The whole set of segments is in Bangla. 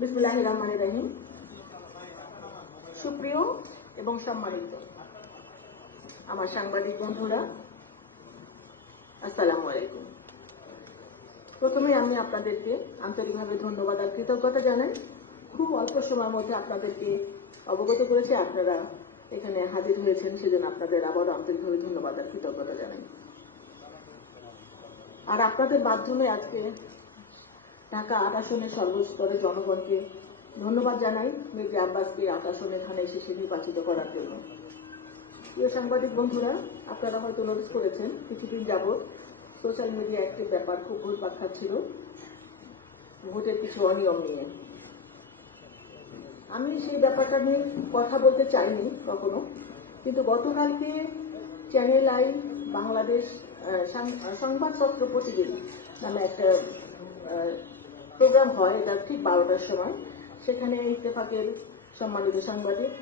বিসমিল্লাহির রহমানির রহিম। সুপ্রিয় এবং সম্মানিত আমার সাংবাদিক বন্ধুরা, আসসালামু আলাইকুম। প্রথমে আমি আপনাদেরকে আন্তরিকভাবে ধন্যবাদ আর কৃতজ্ঞতা জানাই। খুব অল্প সময়ের মধ্যে আপনাদেরকে অবগত করেছে, আপনারা এখানে হাজির হয়েছেন, সেজন্য আপনাদের আবারও আন্তরিকভাবে ধন্যবাদ আর কৃতজ্ঞতা জানাই। আর আপনাদের মাধ্যমে আজকে ঢাকা ৮ আসনের সর্বস্তরের জনগণকে ধন্যবাদ জানাই মির্জা আব্বাসকে ৮ আসনে এখানে এসে নির্বাচিত করার জন্য। প্রিয় সাংবাদিক বন্ধুরা, আপনারা হয়তো নোটিস করেছেন কিছুদিন যাবৎ সোশ্যাল মিডিয়া একটি ব্যাপার খুব ঘুরপাক খাচ্ছিল ভোটের কিছু অনিয়ম নিয়ে। আমি সেই ব্যাপারটা নিয়ে কথা বলতে চাইনি কখনো, কিন্তু গতকালকে চ্যানেল আই বাংলাদেশ সংবাদপত্র প্রতিদিন নামে একটা প্রোগ্রাম হয়, এটা ঠিক 12টার সময়। সেখানে ইত্তেফাকের সম্মানিত সাংবাদিক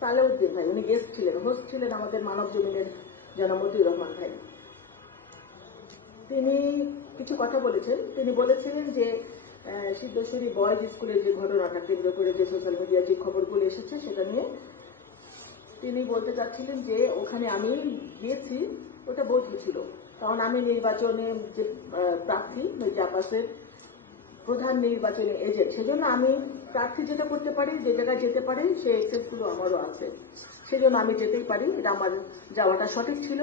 সালেউদ্দিন ভাই, উনি গেস্ট ছিলেন, হোস্ট ছিলেন আমাদের মানব জমিনের জনাব মতিউর রহমান ভাই। তিনি কিছু কথা বলেছেন। তিনি বলেছিলেন যে সিদ্ধেশ্বরী বয়েজ স্কুলের যে ঘটনাটা কেন্দ্র করে যে সোশ্যাল মিডিয়ায় যে খবরগুলো এসেছে সেটা নিয়ে তিনি বলতে চাচ্ছিলেন যে ওখানে আমি গিয়েছি, ওটা বৈধ ছিল, কারণ আমি নির্বাচনে যে প্রার্থী মির্জা আব্বাসের প্রধান নির্বাচনী এজেন্ট, সেজন্য আমি প্রার্থী যেটা করতে পারি, যে জায়গায় যেতে পারি সেই এক্সেসগুলো আমারও আছে, সেজন্য আমি যেতেই পারি। এটা আমার যাওয়াটা সঠিক ছিল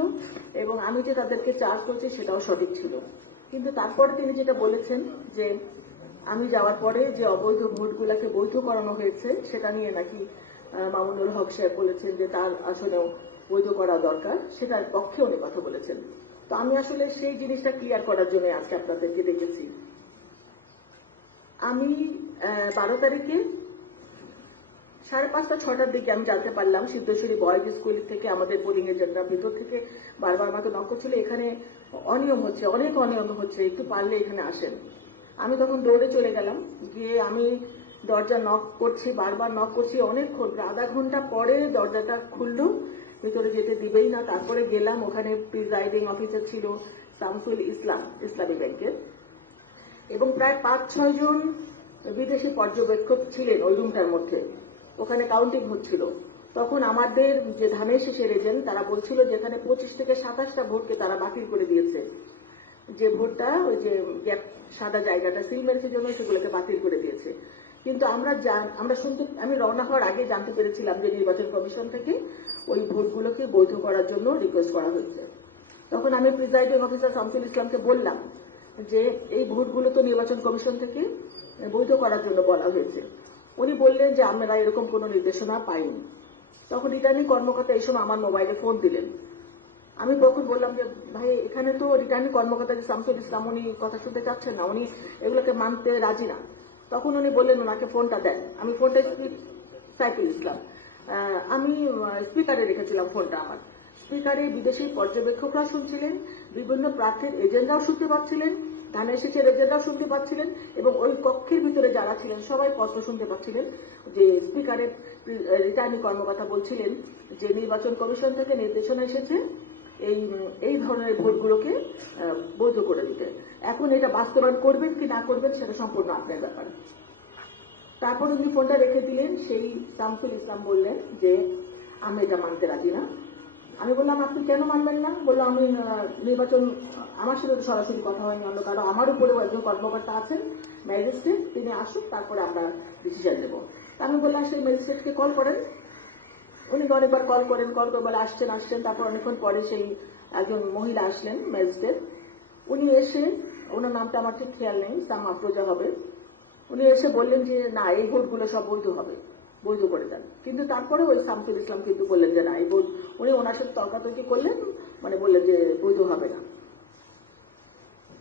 এবং আমি যে তাদেরকে চার্জ করছি সেটাও সঠিক ছিল। কিন্তু তারপরে তিনি যেটা বলেছেন যে আমি যাওয়ার পরে যে অবৈধ ভোটগুলোকে বৈধ করানো হয়েছে সেটা নিয়ে নাকি মামুনুল হক সাহেব বলেছেন যে তার আসলেও বৈধ করা দরকার, সেটার পক্ষে উনি কথা বলেছেন। তো আমি আসলে সেই জিনিসটা ক্লিয়ার করার জন্য আজকে আপনাদেরকে ডেকেছি। আমি 12 তারিখে 5:30 6টার দিকে আমি জানতে পারলাম সিদ্ধেশ্বরী বয়েজ স্কুল থেকে আমাদের পোলিং এজেন্টরা ভিতর থেকে বারবার আমাকে নক করছিল, এখানে অনিয়ম হচ্ছে, অনেক অনিয়ম হচ্ছে, একটু পারলে এখানে আসেন। আমি তখন দৌড়ে চলে গেলাম, গিয়ে আমি দরজা নক করছি, বারবার নক করছি, অনেকক্ষণ, আধা ঘন্টা পরে দরজাটা খুললো, ভিতরে যেতে দিবেই না। তারপরে গেলাম, ওখানে প্রিজাইডিং অফিসার ছিল শামসুল ইসলাম ইসলামী ব্যাংকের, এবং প্রায় 5-6 জন বিদেশি পর্যবেক্ষক ছিলেন ওই রুমটার মধ্যে। ওখানে কাউন্টিং হচ্ছিল। তখন আমাদের যে ধানের শেষের এজেন্ট তারা বলছিল যে এখানে 25 থেকে 27টা ভোটকে তারা বাতিল করে দিয়েছে, যে ভোটটা ওই যে সাদা জায়গাটা সিল মেরেছে জন্য সেগুলোকে বাতিল করে দিয়েছে। কিন্তু আমি রওনা হওয়ার আগে জানতে পেরেছিলাম যে নির্বাচন কমিশন থেকে ওই ভোটগুলোকে বৈধ করার জন্য রিকোয়েস্ট করা হয়েছে। তখন আমি প্রিজাইডিং অফিসার শামসুল ইসলামকে বললাম যে এই ভোটগুলো তো নির্বাচন কমিশন থেকে বৈধ করার জন্য বলা হয়েছে। উনি বললেন যে আমরা এরকম কোনো নির্দেশনা পাইনি। তখন রিটার্নিং কর্মকর্তা এই সময় আমার মোবাইলে ফোন দিলেন। আমি তখন বললাম যে ভাই, এখানে তো রিটার্নিং কর্মকর্তা যে শামসুল ইসলাম, উনি কথা শুনতে চাচ্ছেন না, উনি এগুলোকে মানতে রাজি না। তখন উনি বললেন ওনাকে ফোনটা দেন। আমি ফোনটা সাইফুল ইসলাম, আমি স্পিকারে রেখেছিলাম ফোনটা। আমার স্পিকারে বিদেশি পর্যবেক্ষকরা শুনছিলেন, বিভিন্ন প্রার্থীর এজেন্টরাও শুনতে পাচ্ছিলেন, ধানের শেষের এজেন্টরাও শুনতে পাচ্ছিলেন, এবং ওই কক্ষের ভিতরে যারা ছিলেন সবাই স্পষ্ট শুনতে পাচ্ছিলেন যে স্পিকারের রিটার্নিং কর্মকর্তা বলছিলেন যে নির্বাচন কমিশন থেকে নির্দেশনা এসেছে এই ধরনের ভোটগুলোকে বৈধ করে দিতে। এখন এটা বাস্তবায়ন করবেন কি না করবেন সেটা সম্পূর্ণ আপনার ব্যাপার। তারপর উনি ফোনটা রেখে দিলেন। সেই শামসুল ইসলাম বললেন যে আমি এটা মানতে রাজি না। আমি বললাম আপনি কেন মানবেন না? বললাম আমি নির্বাচন, আমার সাথে তো সরাসরি কথা হয়নি, অন্য কারো, আমার উপরেও একজন কর্মকর্তা আছেন ম্যাজিস্ট্রেট, তিনি আসুক, তারপরে আমরা ডিসিশন নেব। আমি বললাম সেই ম্যাজিস্ট্রেটকে কল করেন। উনি অনেকবার কল করে বলে আসছেন। তারপর অনেকক্ষণ পরে সেই একজন মহিলা আসলেন ম্যাজিস্ট্রেট। উনি এসে, ওনার নামটা আমার ঠিক খেয়াল নেই, সাম আফরোজা হবে, উনি এসে বললেন যে না, এই ভোটগুলো সব বৈধ হবে, বৈধ করে দেন। কিন্তু তারপরে ওই শামসুল ইসলাম কিন্তু বললেন যে না, এই ভোট, উনি ওনার সাথে তর্কাতর্কি করলেন, মানে বললেন যে বৈধ হবে না।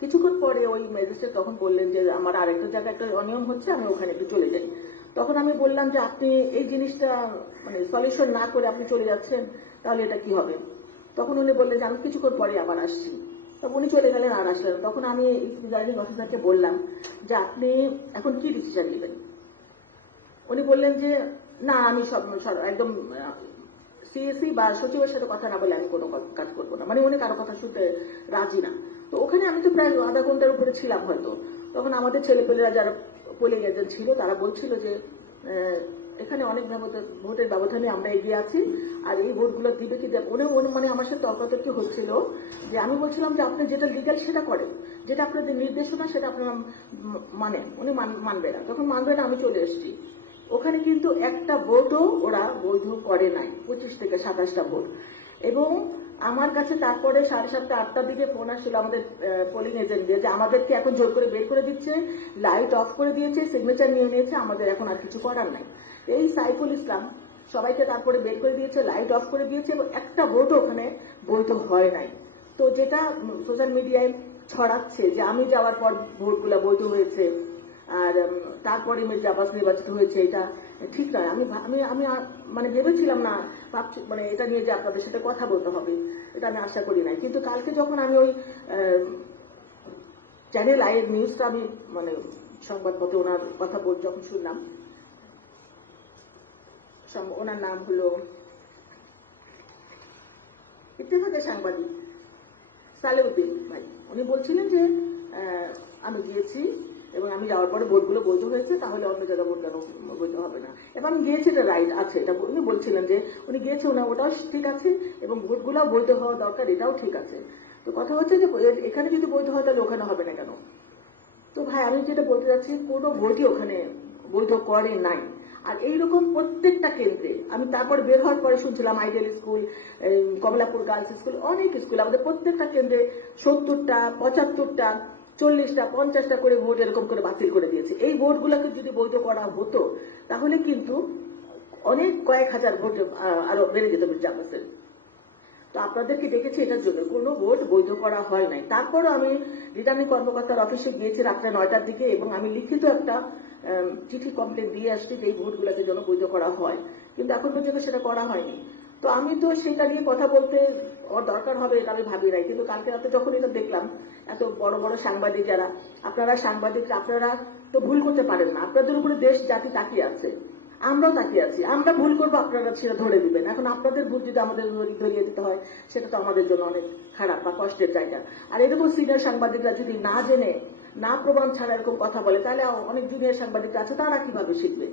কিছুক্ষণ পরে ওই ম্যাজিস্ট্রেট তখন বললেন যে আমার আরেকটা জায়গায় একটা অনিয়ম হচ্ছে, আমি ওখানে একটু চলে যাই। তখন আমি বললাম যে আপনি এই জিনিসটা মানে সলিউশন না করে আপনি চলে যাচ্ছেন, তাহলে এটা কি হবে? তখন উনি বললেন যে আমি কিছুক্ষণ পরে আবার আসছি। তখন উনি চলে গেলেন, আর আসলেন। তখন আমি প্রিজাইডিং অফিসারকে বললাম যে আপনি এখন কি ডিসিশন নেবেন? উনি বললেন যে না, আমি সব একদম সিএসি বা সচিবের সাথে কথা না বলে আমি কোনো কাজ করবো না, মানে উনি কারো কথা শুনতে রাজি না। তো ওখানে আমি তো প্রায় আধা ঘন্টার উপরে ছিলাম হয়তো। তখন আমাদের ছেলেপেলেরা যারা পোলিং এজেন্ট ছিল তারা বলছিল যে এখানে অনেক ভোটের ব্যবধানে আমরা এগিয়ে আছি, আর এই ভোটগুলো দিবে কি দেবে। উনি মানে আমার সাথে তর্কাতর্কি হচ্ছিল যে আমি বলছিলাম যে আপনি যেটা লিগাল সেটা করেন, যেটা আপনাদের নির্দেশনা সেটা আপনারা মানেন। উনি মানবে না, তখন মানবে না, আমি চলে এসেছি। ওখানে কিন্তু একটা ভোটও ওরা বৈধ করে নাই, 25 থেকে 27টা ভোট। এবং আমার কাছে তারপরে 7:30 8টার দিকে ফোন আসছিল আমাদের পোলিং এজেন্টদের যে আমাদেরকে এখন জোর করে বের করে দিচ্ছে, লাইট অফ করে দিয়েছে, সিগনেচার নিয়ে নিয়েছে, আমাদের এখন আর কিছু করার নাই। এই সাইফুল ইসলাম সবাইকে তারপরে বের করে দিয়েছে, লাইট অফ করে দিয়েছে, এবং একটা ভোটও ওখানে বৈধ হয় নাই। তো যেটা সোশ্যাল মিডিয়ায় ছড়াচ্ছে যে আমি যাওয়ার পর ভোটগুলো বৈধ হয়েছে আর তারপরে মির্জা আব্বাস নির্বাচিত হয়েছে, এটা ঠিক নয়। আমি আমি আমি মানে ভেবেছিলাম না, মানে এটা নিয়ে যে আপনাদের সাথে কথা বলতে হবে এটা আমি আশা করি নাই। কিন্তু কালকে যখন আমি ওই চ্যানেল আইয়ের নিউজটা আমি মানে সংবাদপত্রে ওনার কথা যখন শুনলাম, ওনার নাম হলো ইত্তেফাকের সাংবাদিক সালেউদ্দিন ভাই, উনি বলছিলেন যে আমি গিয়েছি এবং আমি যাওয়ার পরে ভোটগুলো বৈধ হয়েছে, তাহলে অন্য জায়গায় ভোট কেন বৈধ হবে না। এবং আমি গিয়েছি, এটা রাইট আছে, এটা উনি বলছিলেন যে উনি গিয়েছে, ওটাও ঠিক আছে এবং ভোটগুলো বৈধ হওয়া দরকার, এটাও ঠিক আছে। তো কথা হচ্ছে যে এখানে যদি বৈধ হয় তাহলে ওখানে হবে না কেন? তো ভাই আমি যেটা বলতে চাচ্ছি, কোনো ভোটই ওখানে বৈধ করে নাই। আর এইরকম প্রত্যেকটা কেন্দ্রে আমি তারপর বের হওয়ার পরে শুনছিলাম ideal school, Kamalapur girls school, অনেক স্কুল, আমাদের প্রত্যেকটা কেন্দ্রে 70টা 75টা 40টা 50টা করে ভোট এরকম করে বাতিল করে দিয়েছে। এই ভোটগুলোকে যদি বৈধ করা হতো তাহলে কিন্তু অনেক কয়েক হাজার ভোট আরো বেড়ে যেত মির্জা আব্বাসের। তো আপনাদেরকে দেখেছি এটার জন্য কোনো ভোট বৈধ করা হয় নাই। তারপরও আমি রিটার্নিং কর্মকর্তার অফিসে গিয়েছি রাত্রে 9টার দিকে এবং আমি লিখিত একটা চিঠি কমপ্লেন দিয়ে আসছি যে এই ভোটগুলোকে যেন বৈধ করা হয়, কিন্তু এখন পর্যন্ত সেটা করা হয়নি। তো আমি তো সেটা নিয়ে কথা বলতে দরকার হবে এটা আমি ভাবি নাই, কিন্তু কালকে রাতে যখন এটা দেখলাম এত বড় বড় সাংবাদিক যারা, আপনারা সাংবাদিক, আপনারা তো ভুল করতে পারেন না, আপনাদের উপরে দেশ জাতি তাকিয়ে আছে, আমরাও তাকিয়ে আছি, আমরা ভুল করবো আপনারা সেটা ধরে দিবেন। এখন আপনাদের ভুল যদি আমাদের ধরিয়ে দিতে হয় সেটা তো আমাদের জন্য অনেক খারাপ বা কষ্টের জায়গা। আর এরকম সিনিয়র সাংবাদিকরা যদি না জেনে না প্রমাণ ছাড়া এরকম কথা বলে তাহলে অনেক জুনিয়র সাংবাদিক আছে, তারা কিভাবে শিখবে?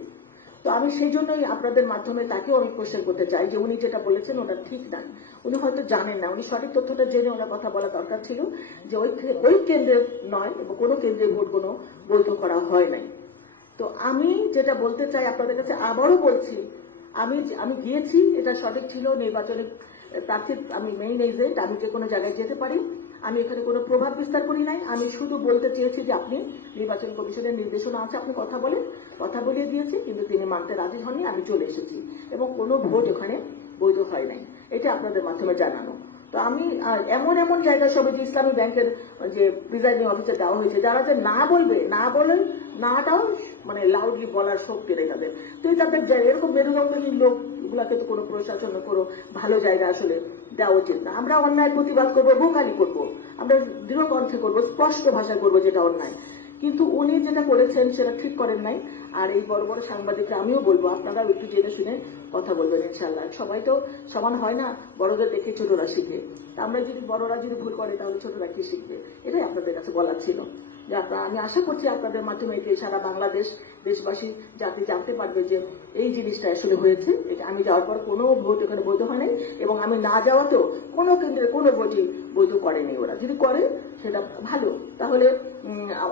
তো আমি সেই জন্যই আপনাদের মাধ্যমে তাকেও আমি কোশ্চেন করতে চাই যে উনি যেটা বলেছেন ওটা ঠিক না, উনি হয়তো জানেন না, উনি সঠিক তথ্যটা জেনে ওনার কথা বলা দরকার ছিল যে ওই কেন্দ্রের নয় এবং কোনো কেন্দ্রের ভোট কোনো বৈধ করা হয় নাই। তো আমি যেটা বলতে চাই আপনাদের কাছে, আবারও বলছি, আমি গিয়েছি, এটা সঠিক ছিল। নির্বাচনে প্রার্থীর আমি মেইন এজেন্ট, আমি যে কোনো জায়গায় যেতে পারি, আমি এখানে কোনো প্রভাব বিস্তার করি নাই। আমি শুধু বলতে চেয়েছি যে আপনি নির্বাচন কমিশনের নির্দেশনা আছে, আপনি কথা বলিয়ে দিয়েছি, কিন্তু তিনি মানতে রাজি হননি, আমি চলে এসেছি এবং কোনো ভোট ওখানে বৈধ হয় নাই, এটা আপনাদের মাধ্যমে জানানো। তো আমি এমন এমন জায়গায় সবাই যে ইসলামী ব্যাংকের যে প্রিজাইডিং অফিসার দেওয়া হয়েছে, যারা যে না বলবে, না বলে নাটাও মানে লাউডলি বলার শক্তি নেই তাদের। তো তাদের এরকম মেরুদণ্ডহীন লোকগুলাকে তো কোনো প্রশাসন কোনো ভালো জায়গা আসলে দেওয়া উচিত না। আমরা অন্যায় প্রতিবাদ করবো, ভোকালি করবো, আমরা দৃঢ় কণ্ঠে করবো, স্পষ্ট ভাষায় করবো যেটা অন্যায়, কিন্তু উনি যেটা করেছেন সেটা ঠিক করেন নাই। আর এই বড় বড় সাংবাদিকরা আমিও বলবো আপনারাও একটু জেনে শুনে কথা বলবেন ইনশাল্লাহ। সবাই তো সমান হয় না, বড়দের দেখে ছোটরা শিখবে। আমরা যদি বড়রা যদি ভুল করে তাহলে ছোটরা কি শিখবে, এটাই আপনাদের কাছে বলার ছিল। যে আমি আশা করছি আপনাদের মাধ্যমে এটি সারা বাংলাদেশ দেশবাসী জাতি জানতে পারবে যে এই জিনিসটা আসলে হয়েছে। এটা আমি যাওয়ার পর কোনো ভোট এখানে বৈধ হয় নাই এবং আমি না যাওয়াতেও কোনো কেন্দ্রে কোনো ভোটই বৈধ করেনি। ওরা যদি করে সেটা ভালো, তাহলে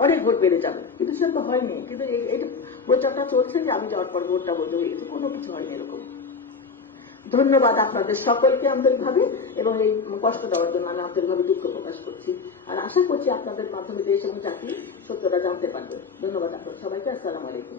অনেক ভোট বেড়ে যাবে, কিন্তু সেটা তো হয়নি। কিন্তু এই প্রচারটা চলছে যে আমি যাওয়ার পর ভোটটা বৈধ হয়ে গেছে, কোনো কিছু হয়নি এরকম। ধন্যবাদ আপনাদের সকলকে আন্তরিকভাবে, এবং এই কষ্ট দেওয়ার জন্য আমি আন্তরিকভাবে দুঃখ প্রকাশ করছি। আর আশা করছি আপনাদের মাধ্যমে দেশ এবং জাতি সত্যটা জানতে পারবে। ধন্যবাদ আপনাদের সবাইকে। আসসালামু আলাইকুম।